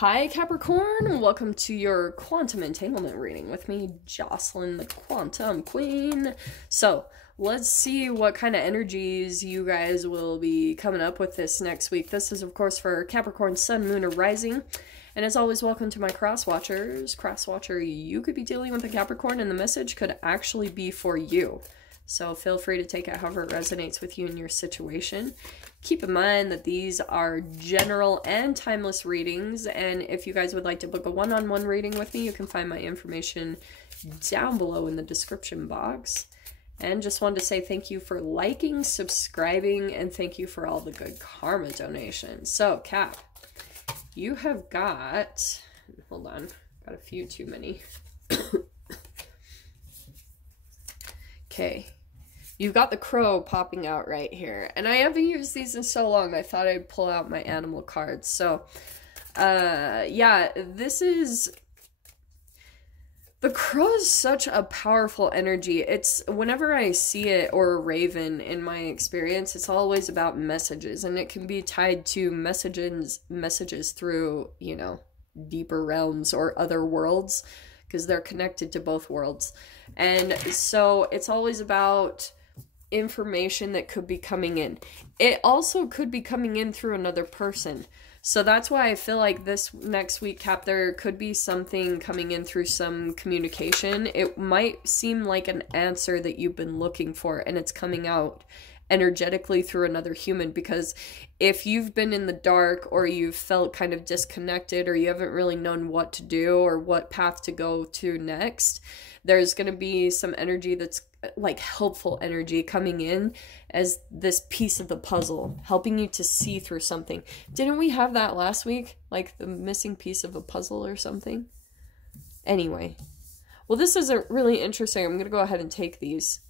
Hi Capricorn, welcome to your quantum entanglement reading with me, Jocelyn the Quantum Queen. So let's see what kind of energies you guys will be coming up with this next week. This is of course for Capricorn, Sun, Moon, or Rising. And as always, welcome to my cross watchers. Cross watcher, you could be dealing with a Capricorn and the message could actually be for you. So feel free to take it however it resonates with you in your situation. Keep in mind that these are general and timeless readings, and if you guys would like to book a one-on-one reading with me, you can find my information down below in the description box. And just wanted to say thank you for liking, subscribing, and thank you for all the good karma donations. So, Cap, you have got, hold on, got a few too many. Okay. You've got the crow popping out right here. And I haven't used these in so long, I thought I'd pull out my animal cards. So, yeah, this is... The crow is such a powerful energy. It's, whenever I see it, or a raven in my experience, it's always about messages. And it can be tied to messages through, you know, deeper realms or other worlds. Because they're connected to both worlds. And so it's always about information that could be coming in. It also could be coming in through another person. So that's why I feel like this next week, Cap, there could be something coming in through some communication. It might seem like an answer that you've been looking for, and it's coming out energetically through another human, because if you've been in the dark or you've felt kind of disconnected or you haven't really known what to do or what path to go to next, there's going to be some energy that's like helpful energy coming in as this piece of the puzzle, helping you to see through something. Didn't we have that last week? Like the missing piece of a puzzle or something? Anyway. Well, this is really interesting. I'm going to go ahead and take these.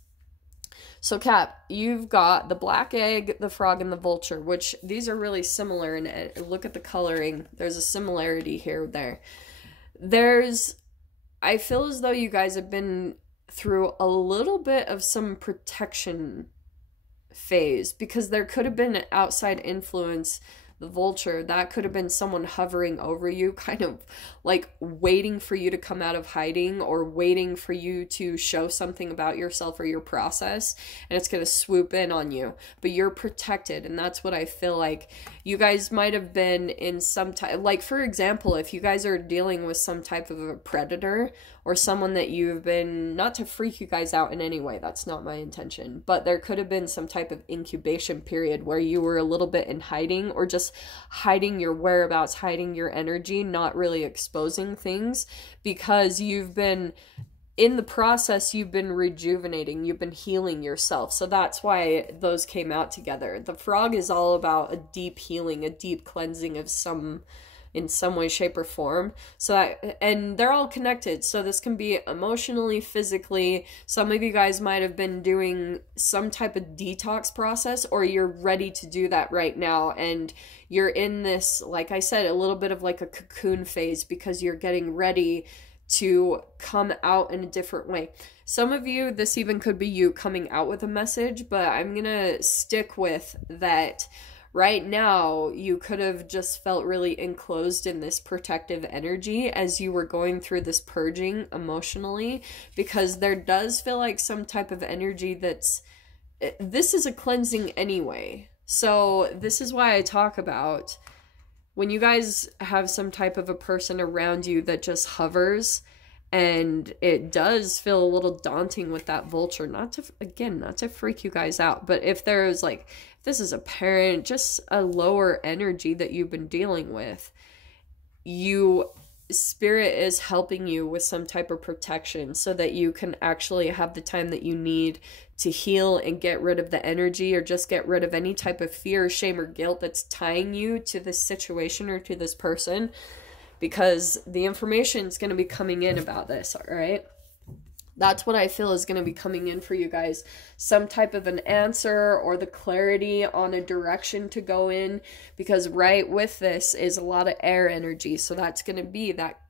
So, Cap, you've got the black egg, the frog, and the vulture, which these are really similar. And look at the coloring. There's a similarity here there. I feel as though you guys have been through a little bit of some protection phase, because there could have been an outside influence. The vulture, that could have been someone hovering over you, kind of like waiting for you to come out of hiding or waiting for you to show something about yourself or your process, and it's going to swoop in on you. But you're protected, and that's what I feel like. You guys might have been in some type, like for example, if you guys are dealing with some type of a predator or someone that you've been, not to freak you guys out in any way, that's not my intention, but there could have been some type of incubation period where you were a little bit in hiding, or just hiding your whereabouts, hiding your energy, not really exposing things, because you've been in the process, you've been rejuvenating, you've been healing yourself. So that's why those came out together. The frog is all about a deep healing, a deep cleansing of in some way, shape, or form. So and they're all connected. So this can be emotionally, physically. Some of you guys might have been doing some type of detox process, or you're ready to do that right now. And you're in this, like I said, a little bit of like a cocoon phase, because you're getting ready to come out in a different way. Some of you, this even could be you coming out with a message, but I'm gonna stick with that. Right now, you could have just felt really enclosed in this protective energy as you were going through this purging emotionally, because there does feel like some type of energy this is a cleansing anyway. So this is why I talk about when you guys have some type of a person around you that just hovers, and it does feel a little daunting with that vulture, not to freak you guys out, but if there's like, if this is a parent, just a lower energy that you've been dealing with, spirit is helping you with some type of protection so that you can actually have the time that you need to heal and get rid of the energy, or just get rid of any type of fear, shame, or guilt that's tying you to this situation or to this person, because the information is going to be coming in about this, all right? That's what I feel is going to be coming in for you guys. Some type of an answer, or the clarity on a direction to go in, because right with this is a lot of air energy. So that's going to be that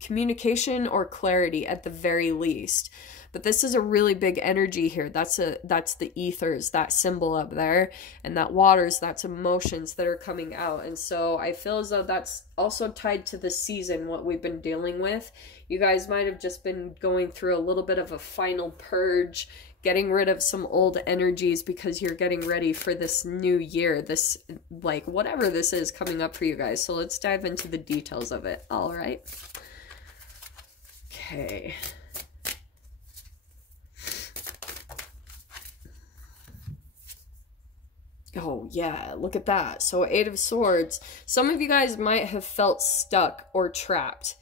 communication or clarity at the very least. But this is a really big energy here. That's the ethers, that symbol up there, and that waters, that's emotions that are coming out. And so I feel as though that's also tied to the season, what we've been dealing with. You guys might have just been going through a little bit of a final purge, getting rid of some old energies because you're getting ready for this new year, this, like, whatever this is coming up for you guys. So let's dive into the details of it. All right. Okay. Oh, yeah, look at that. So 8 of Swords. Some of you guys might have felt stuck or trapped,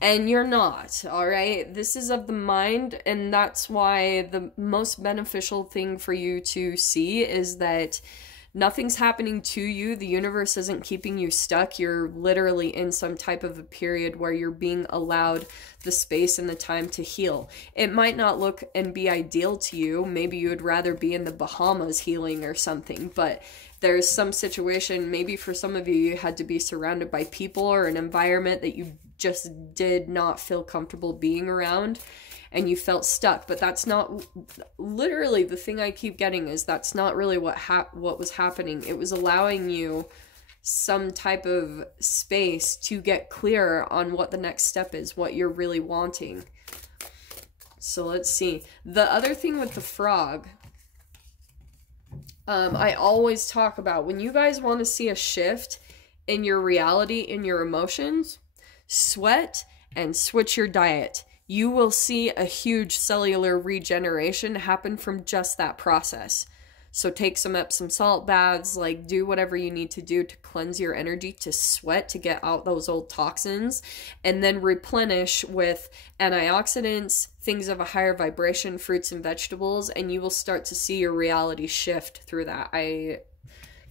and you're not, all right? This is of the mind, and that's why the most beneficial thing for you to see is that nothing's happening to you. The universe isn't keeping you stuck. You're literally in some type of a period where you're being allowed the space and the time to heal. It might not look and be ideal to you. Maybe you would rather be in the Bahamas healing or something, but there's some situation, maybe for some of you, you had to be surrounded by people or an environment that you just did not feel comfortable being around, and you felt stuck. But that's not, literally the thing I keep getting is that's not really what was happening. It was allowing you some type of space to get clearer on what the next step is, what you're really wanting. So let's see. The other thing with the frog, I always talk about when you guys want to see a shift in your reality, in your emotions, sweat and switch your diet. You will see a huge cellular regeneration happen from just that process. So take some Epsom salt baths, like do whatever you need to do to cleanse your energy, to sweat, to get out those old toxins, and then replenish with antioxidants, things of a higher vibration, fruits and vegetables, and you will start to see your reality shift through that. I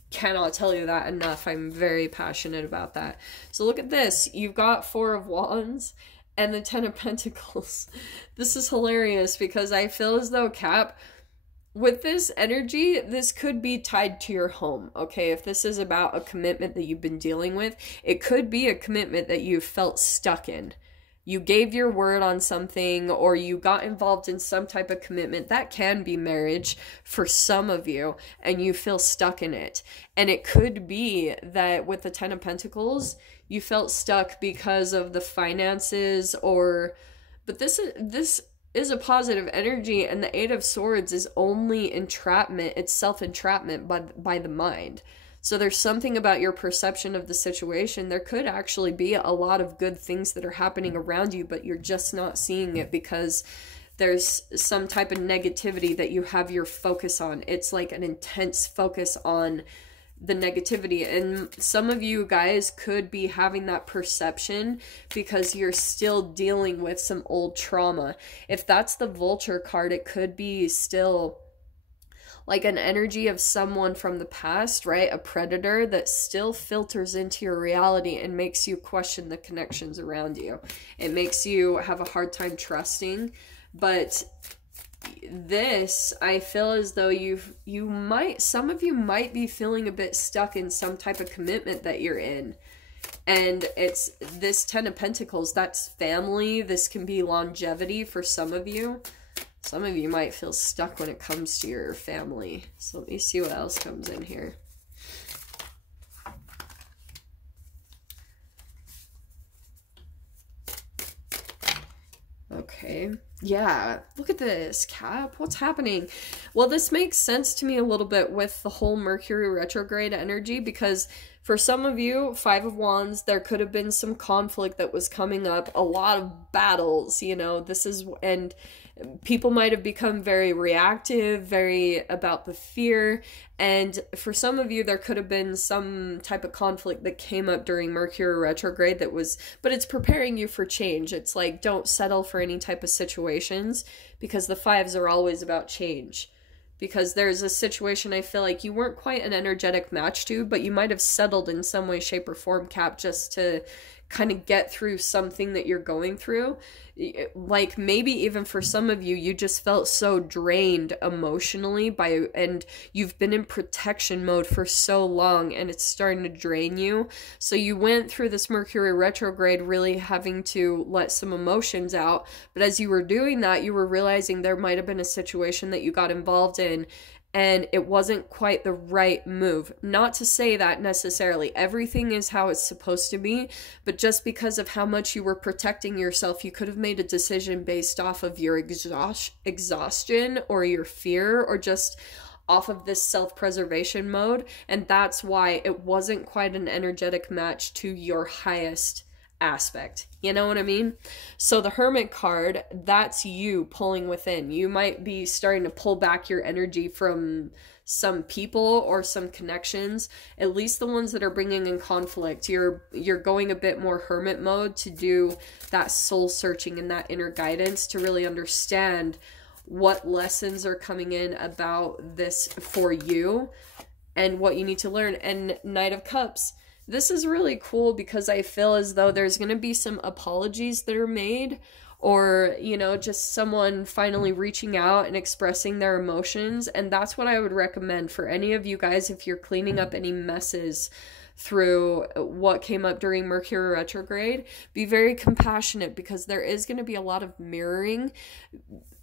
cannot tell you that enough. I'm very passionate about that. So look at this. You've got 4 of Wands and the 10 of Pentacles. This is hilarious because I feel as though, Cap, with this energy, this could be tied to your home, okay? If this is about a commitment that you've been dealing with, it could be a commitment that you felt stuck in. You gave your word on something, or you got involved in some type of commitment. That can be marriage for some of you, and you feel stuck in it. And it could be that with the 10 of Pentacles, you felt stuck because of the finances, but this is a positive energy, and the 8 of Swords is only entrapment. It's self-entrapment by the mind. So there's something about your perception of the situation. There could actually be a lot of good things that are happening around you, but you're just not seeing it because there's some type of negativity that you have your focus on. It's like an intense focus on the negativity, and some of you guys could be having that perception because you're still dealing with some old trauma. If that's the Vulture card, it could be still like an energy of someone from the past, right? A predator that still filters into your reality and makes you question the connections around you. It makes you have a hard time trusting. But this, I feel as though some of you might be feeling a bit stuck in some type of commitment that you're in. And it's this 10 of Pentacles, that's family. This can be longevity for some of you. Some of you might feel stuck when it comes to your family. So let me see what else comes in here. Okay. Yeah, look at this, Cap. What's happening? Well, this makes sense to me a little bit with the whole Mercury retrograde energy, because for some of you, 5 of Wands, there could have been some conflict that was coming up, a lot of battles, you know, and people might have become very reactive, very about the fear, and for some of you, there could have been some type of conflict that came up during Mercury retrograde but it's preparing you for change. It's like, don't settle for any type of situations, because the 5s are always about change. Because there's a situation I feel like you weren't quite an energetic match to, but you might have settled in some way, shape, or form, Cap, just to kind of get through something that you're going through. Like maybe even for some of you, you just felt so drained emotionally and you've been in protection mode for so long and it's starting to drain you. So you went through this Mercury retrograde really having to let some emotions out. But as you were doing that, you were realizing there might have been a situation that you got involved in and it wasn't quite the right move. Not to say that necessarily everything is how it's supposed to be, but just because of how much you were protecting yourself, you could have made a decision based off of your exhaustion or your fear or just off of this self-preservation mode, and that's why it wasn't quite an energetic match to your highest aspect. You know what I mean? So the Hermit card, that's you pulling within. You might be starting to pull back your energy from some people or some connections, at least the ones that are bringing in conflict. You're going a bit more hermit mode to do that soul searching and that inner guidance to really understand what lessons are coming in about this for you and what you need to learn. And Knight of Cups, this is really cool because I feel as though there's going to be some apologies that are made, or, you know, just someone finally reaching out and expressing their emotions. And that's what I would recommend for any of you guys if you're cleaning up any messes through what came up during Mercury retrograde. Be very compassionate because there is going to be a lot of mirroring.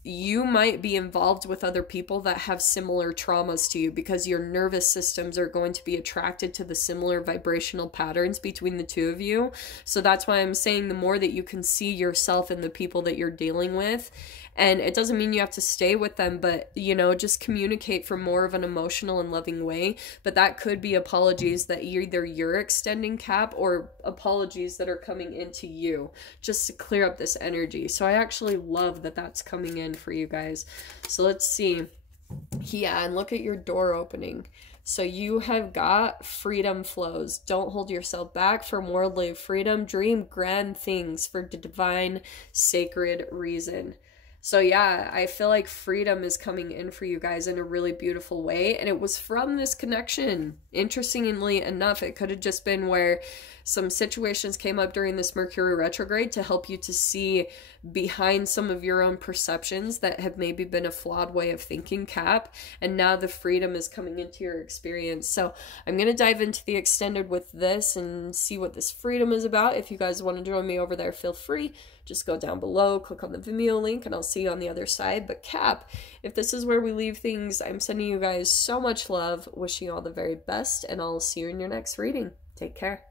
You might be involved with other people that have similar traumas to you because your nervous systems are going to be attracted to the similar vibrational patterns between the two of you. So that's why I'm saying the more that you can see yourself in the people that you're dealing with, and it doesn't mean you have to stay with them, but, you know, just communicate from more of an emotional and loving way. But that could be apologies that either you're extending, Cap, or apologies that are coming into you just to clear up this energy. So I actually love that that's coming in for you guys. So let's see. Yeah, and look at your door opening. So you have got freedom flows. Don't hold yourself back from worldly freedom. Dream grand things for the divine sacred reason. So yeah, I feel like freedom is coming in for you guys in a really beautiful way. And it was from this connection. Interestingly enough, it could have just been where some situations came up during this Mercury retrograde to help you to see behind some of your own perceptions that have maybe been a flawed way of thinking, Cap. And now the freedom is coming into your experience. So I'm going to dive into the extended with this and see what this freedom is about. If you guys want to join me over there, feel free. Just go down below, click on the Vimeo link, and I'll see you on the other side. But Cap, if this is where we leave things, I'm sending you guys so much love, wishing you all the very best, and I'll see you in your next reading. Take care.